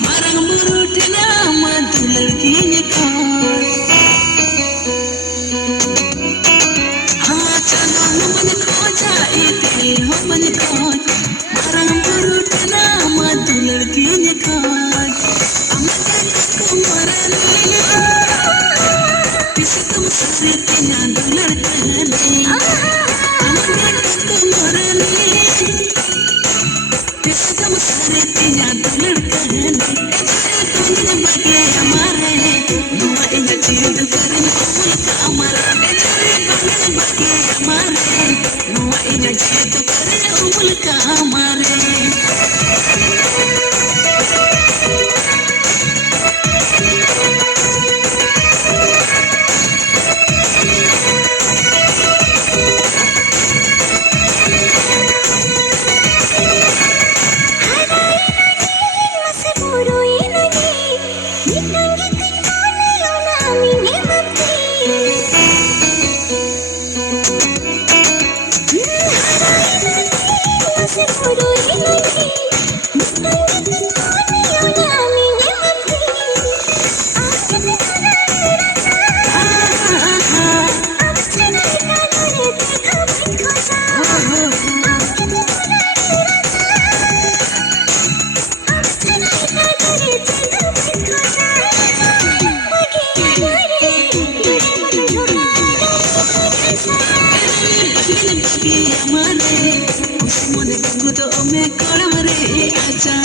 Marang buru tina madulal kini kau. Ha chalo man khoja iti ho man kau. Marang buru tina madulal kini kau. Amate kumarani pisatum sare tina dulal kani. Amate kumarani pisatum sare tina dulal kani. Mane, usmone gangu to me kolam re acha.